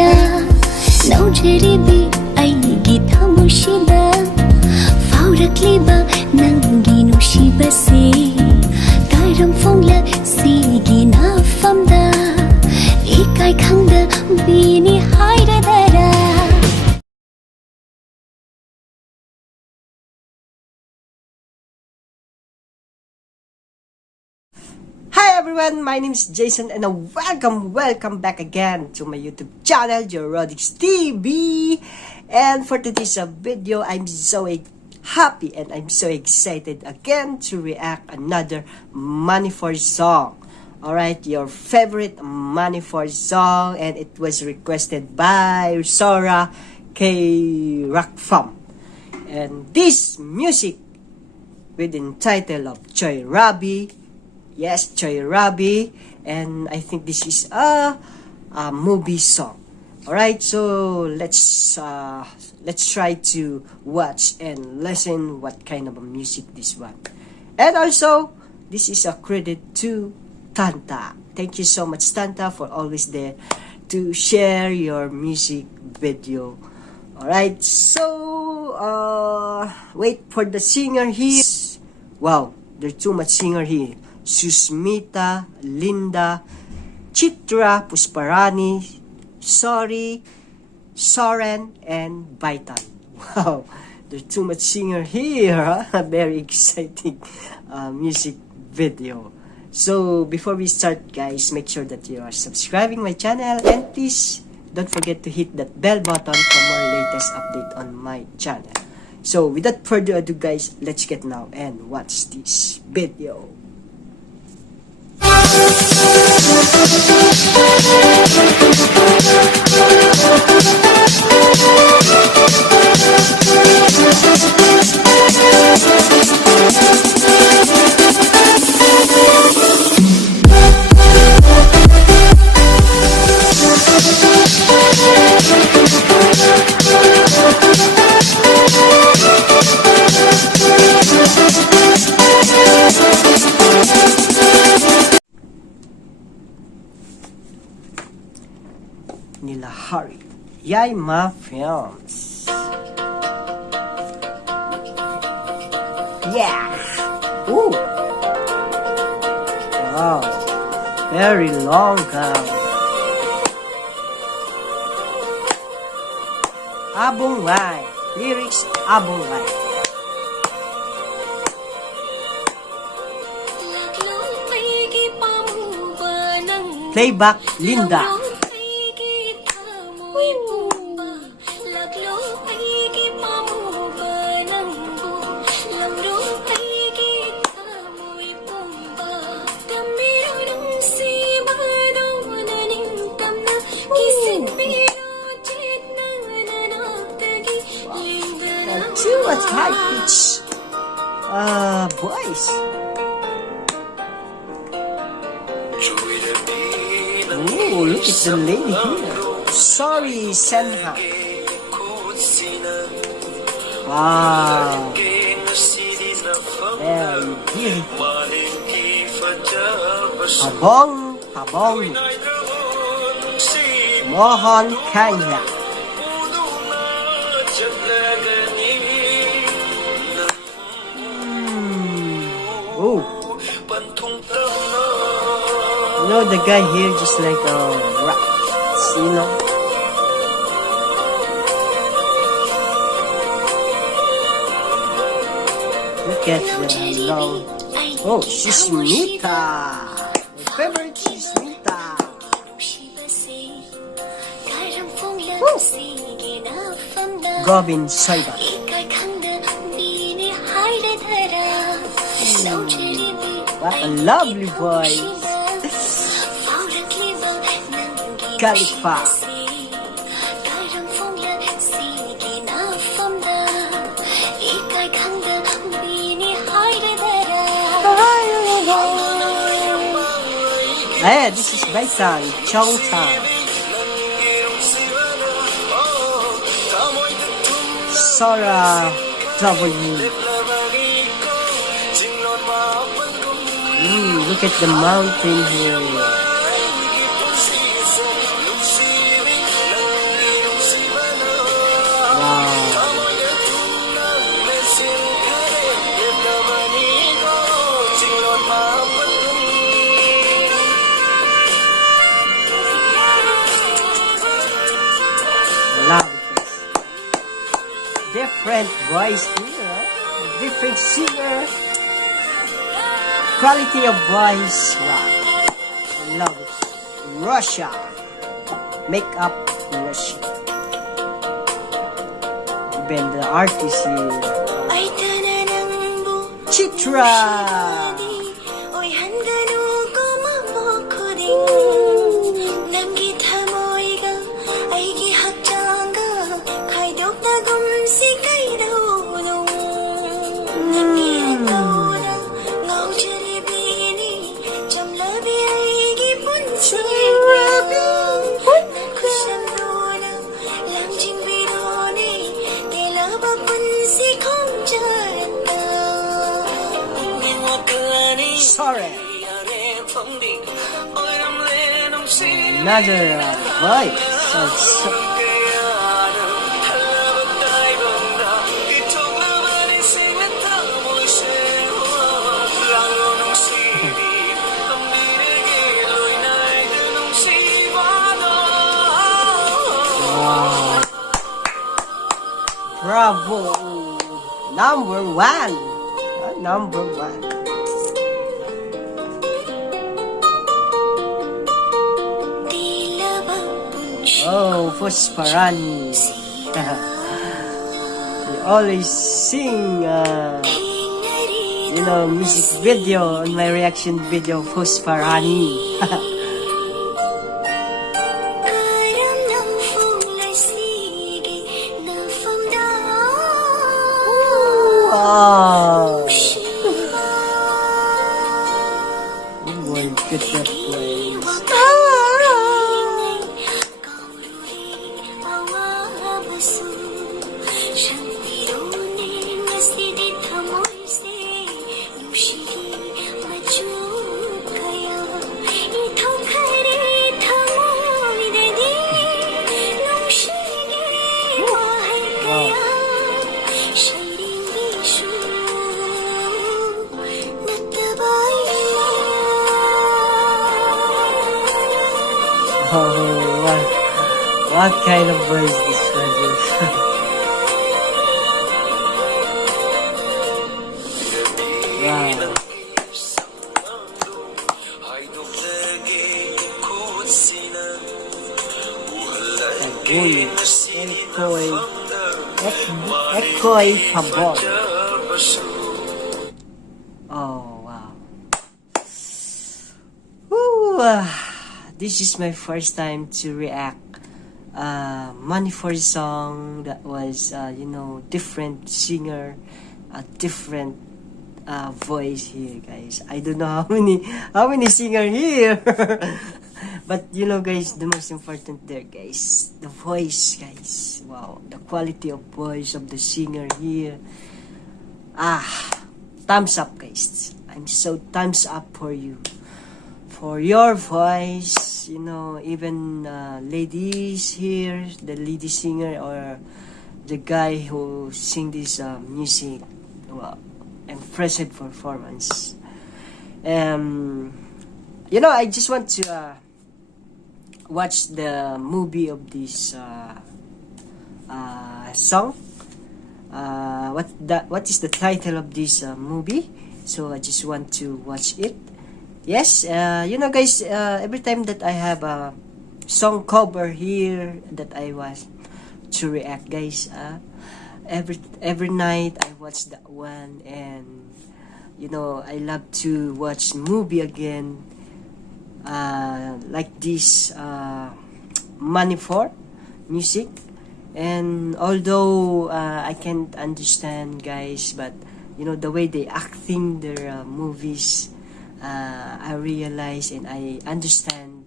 dara Choirabi aigi thamoisida Faurakliba nangi nusibase Karamphongla sige nafamda Ikai khangda bini hairadara Hi everyone, my name is Jason and welcome back again to my YouTube channel, Choirabi TV. And for today's video, I'm so happy and I'm so excited again to react another Manipur song. Alright, your favorite Manipur song, and it was requested by Sora K. Rockfam. And this music with the title of Choirabi. Yes, Choirabi, and I think this is a movie song. All right, so let's try to watch and listen what kind of a music this one. And also, this is a credit to Tantha. Thank you so much, Tantha, for always there to share your music video. All right, so wait for the singer here. Wow, there's too much singer here. Susmita, Linda, Chitra, Pusparani, Sorry, Soren, and Baitan. Wow, there's too much singer here. Huh? Very exciting music video. So before we start, guys, make sure that you are subscribing my channel, and please don't forget to hit that bell button for more latest update on my channel. So without further ado, guys, let's get now and watch this video. Nilahari Yaima Films. Yeah. Ooh. Wow. Very long gown. Abong Lai. Lyrics Abong Lai. Playback Linda. Too much high pitch voice. Ooh, look at the lady here. Sorry, Senha. Wow. Very beautiful. Habong. Mohan Kanya. Oh. You know, the guy here just like a rat, you know. Look at the long. Oh, Susmita. My favorite Susmita. Govin Saida. What a lovely voice. Khalifa. Hey, this is Baitan, Chongta. Sora W. Look at the mountain here. different voice here, huh? Different singer, quality of voice. Wow, I love it. Russia, make up Russia. Even the artist here, Chitra. Sorry. Another voice. So. Wow. Bravo. Number one. Number one. Oh, Fosparani. We always sing, music video on my reaction video, Fosparani. Wow. Oh, look at that place. Oh, what kind of voice this one is? Wow. Tagoy. Ekoy pabog. Oh, wow. Woo, this is my first time to react Manipur song that was different singer, a different voice here, guys. I don't know how many singer here. But guys, the most important there, guys, the voice, guys. Wow, the quality of voice of the singer here. Thumbs up, guys. I'm so thumbs up for you, for your voice. Even ladies here, the lady singer or the guy who sing this music. Wow, impressive performance. I just want to watch the movie of this song. What is the title of this movie? So I just want to watch it. Yes, guys, every time that I have a song cover here that I want to react, guys, every night I watch that one, and I love to watch movie again, like this Manipur music. And although I can't understand, guys, but the way they acting their movies, I realize and I understand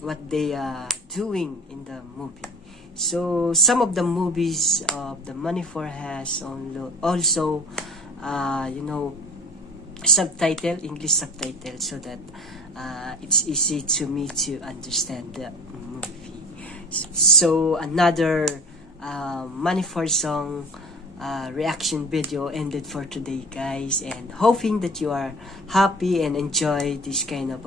what they are doing in the movie. So some of the movies of the Manipur has also subtitle, English subtitle, so that it's easy to me to understand the movie. So another Manipur song reaction video ended for today, guys, and hoping that you are happy and enjoy this kind of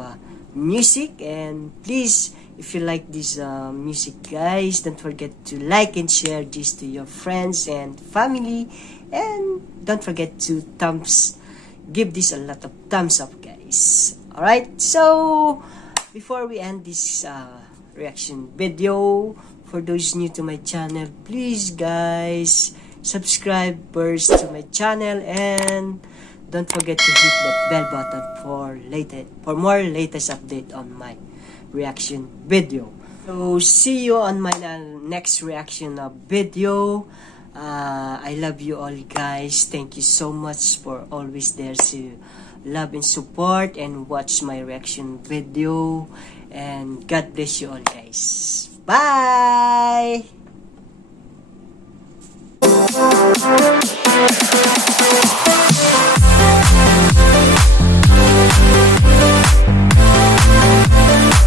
music. And please If you like this music, guys, don't forget to like and share this to your friends and family. And don't forget to give this a lot of thumbs up, guys. Alright, so before we end this reaction video, for those new to my channel, please guys, subscribe first to my channel and don't forget to hit that bell button for more latest update on my reaction video. So see you on my next reaction video. I love you all, guys. Thank you so much for always there to love and support and watch my reaction video. And God bless you all, guys. Bye!